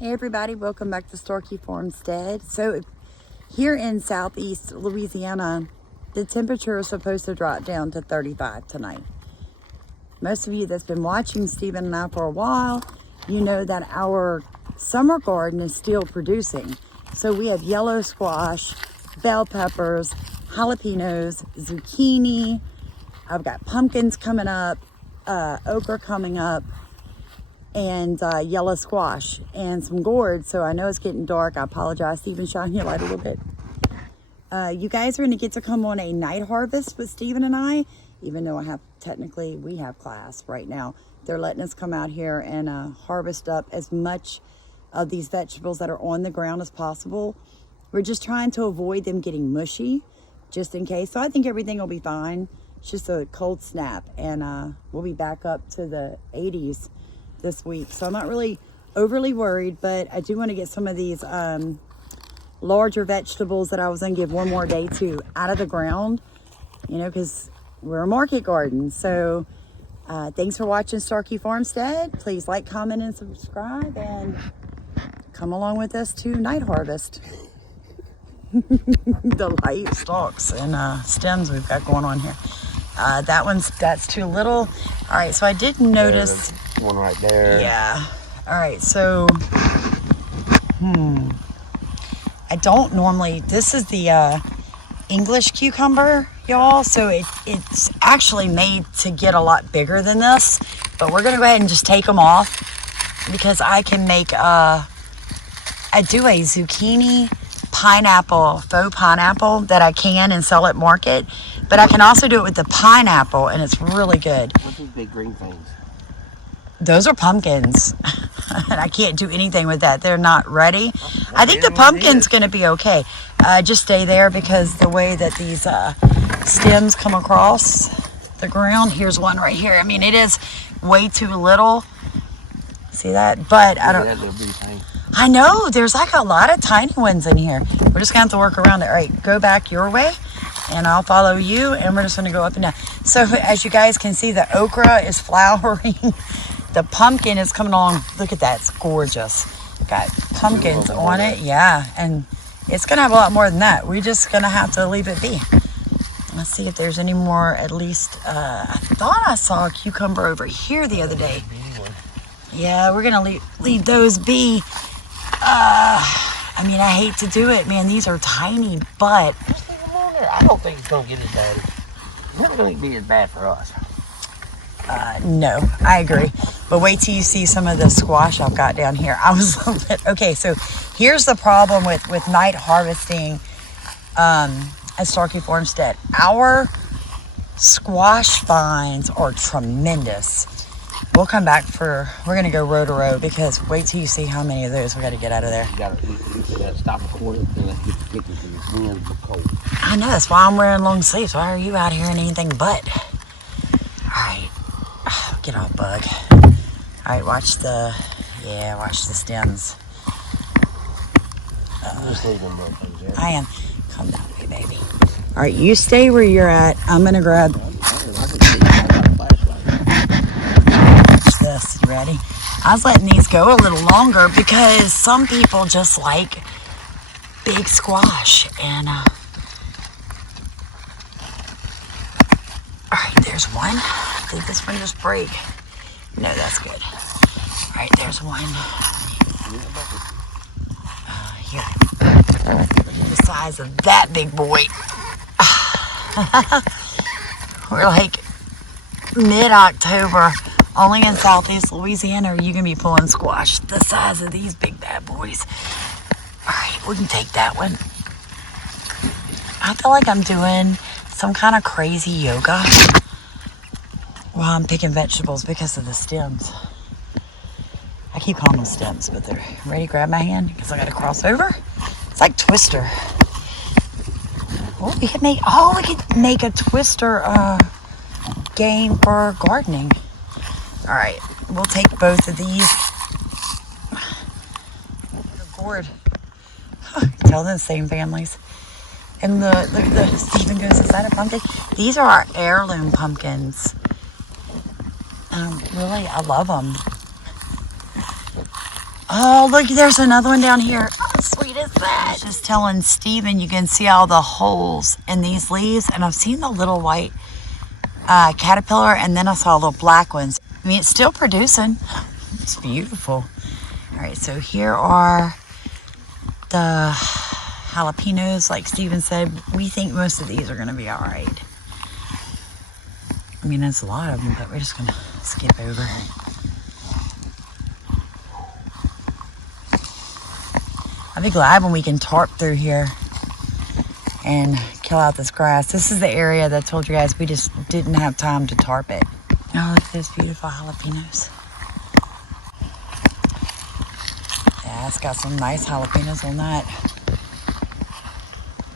Hey everybody, welcome back to Starkey Farmstead. So here in southeast Louisiana, the temperature is supposed to drop down to 35 tonight. Most of you that's been watching Stephen and I for a while, you know that our summer garden is still producing. So we have yellow squash, bell peppers, jalapeños, zucchini. I've got pumpkins coming up, okra coming up, and yellow squash and some gourds. So I know it's getting dark. I apologize to even shine your light a little bit. You guys are going to get to come on a night harvest with Stephen and I, even though we have class right now. They're letting us come out here and harvest up as much of these vegetables that are on the ground as possible. We're just trying to avoid them getting mushy, just in case. So I think everything will be fine. It's just a cold snap, and we'll be back up to the 80s this week. So I'm not really overly worried, but I do want to get some of these larger vegetables that I was going to give one more day to out of the ground, you know, because we're a market garden. So thanks for watching Starkey Farmstead. Please like, comment, and subscribe, and come along with us to night harvest. The light stalks and stems we've got going on here. That's too little. All right, so I did notice one right there. Yeah. All right, so I don't normally, this is the English cucumber, y'all. So it's actually made to get a lot bigger than this, but we're gonna go ahead and just take them off because I can make I do a zucchini pineapple, faux pineapple that I can and sell at market, but I can also do it with the pineapple, and it's really good. What's these big green things? Those are pumpkins, and I can't do anything with that. They're not ready. I think the pumpkin's going to be okay. Just stay there because the way that these stems come across the ground. Here's one right here. I mean, it is way too little. See that? But I don't. I know there's like a lot of tiny ones in here. We're just going to have to work around it. All right, go back your way, and I'll follow you, and we're just going to go up and down. So as you guys can see, the okra is flowering. The pumpkin is coming along. Look at that. It's gorgeous. Got pumpkins on it. Yeah. And it's going to have a lot more than that. We're just going to have to leave it be. Let's see if there's any more. At least I thought I saw a cucumber over here the other day. Yeah, we're going to leave those be. I mean, I hate to do it, man. These are tiny, but I don't think it's going to get as bad. It's never going to be as bad for us. No, I agree. But wait till you see some of the squash I've got down here. I was a little bit, okay, so here's the problem with night harvesting at Starkey Farmstead. Our squash vines are tremendous. We'll come back we're going to go row to row because wait till you see how many of those we got to get out of there. You got to stop recording and get the pictures because it's windy and cold. I know, that's why I'm wearing long sleeves. Why are you out here in anything but? All right. Get off, bug. All right, watch the stems. Just leave them both things, yeah. I am. Come that way, baby. All right, you stay where you're at. I'm going to grab this. You ready? I was letting these go a little longer because some people just like big squash. And, all right, there's one. Did this one just break? No, that's good. All right, there's one. Here. Look at the size of that big boy. We're like mid-October. Only in southeast Louisiana are you going to be pulling squash the size of these big bad boys. All right, we can take that one. I feel like I'm doing some kind of crazy yoga while I'm picking vegetables because of the stems. I keep calling them stems, but they're ready to grab my hand because I got to cross over. It's like Twister. Oh, we could make a Twister game for gardening. All right, we'll take both of these. Gourd. Tell them same families. And look at the Stephen goes, is that a pumpkin? These are our heirloom pumpkins. Really, I love them. Oh, look, there's another one down here. How sweet is that? I was just telling Steven, you can see all the holes in these leaves, and I've seen the little white caterpillar, and then I saw little black ones. I mean, it's still producing. It's beautiful. All right, so here are the jalapenos. Like Steven said, we think most of these are going to be all right. I mean, there's a lot of them, but we're just going to skip over. I'll be glad when we can tarp through here and kill out this grass. This is the area that I told you guys we just didn't have time to tarp it. Oh, look at those beautiful jalapenos. Yeah, it's got some nice jalapenos on that.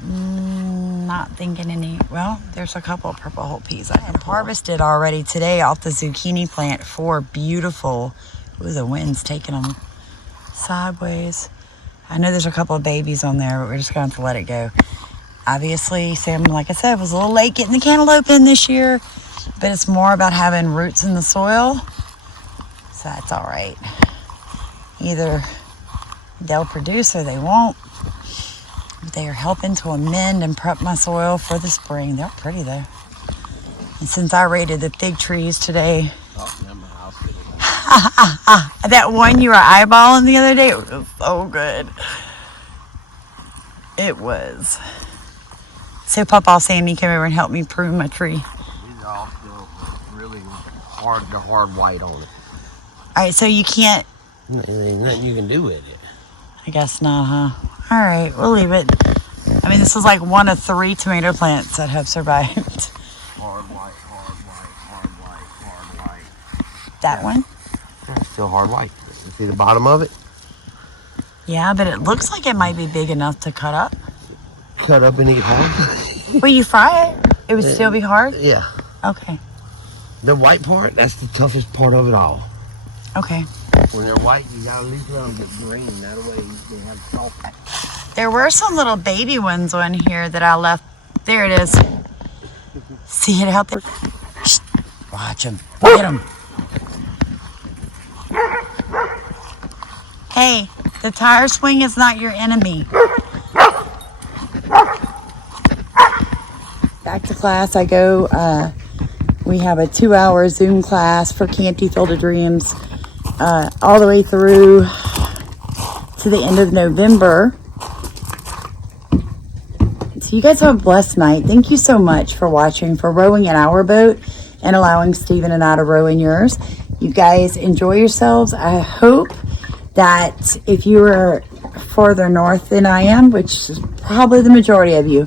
Not thinking any, well, there's a couple of purple whole peas I have harvested already today off the zucchini plant. 4 beautiful, ooh, the wind's taking them sideways. I know there's a couple of babies on there, but we're just going to have to let it go. Obviously, Sam, like I said, was a little late getting the cantaloupe in this year, but it's more about having roots in the soil, so that's all right. Either they'll produce or they won't. They are helping to amend and prep my soil for the spring. They're pretty, though. And since I raided the fig trees today, that one you were eyeballing the other day, it was so good. It was. So Papa Sammy came over and helped me prune my tree. These are all still really hard, the hard white on it. All right, so you can't... There's nothing you can do with it. I guess not, huh? All right, we'll leave it. I mean, this is like one of 3 tomato plants that have survived. Hard white, hard white, hard white, hard white. That one? It's still hard white. You see the bottom of it? Yeah, but it looks like it might be big enough to cut up. Cut up and eat hard? Will you fry it? It would still be hard? Yeah. Okay. The white part, that's the toughest part of it all. Okay. When they're white, you gotta leave them get green. That way they have salt. There were some little baby ones on here that I left. There it is. See it out there? Shh. Watch them. Look at them. Hey, the tire swing is not your enemy. Back to class I go. We have a 2-hour Zoom class for Camp Field of Dreams all the way through to the end of November. So you guys have a blessed night. Thank you so much for watching, for rowing in our boat and allowing Steven and I to row in yours. You guys enjoy yourselves. I hope that if you are further north than I am, which is probably the majority of you,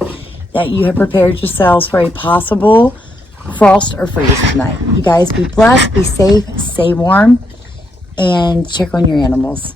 that you have prepared yourselves for a possible frost or freeze tonight. You guys be blessed, be safe, stay warm, and check on your animals.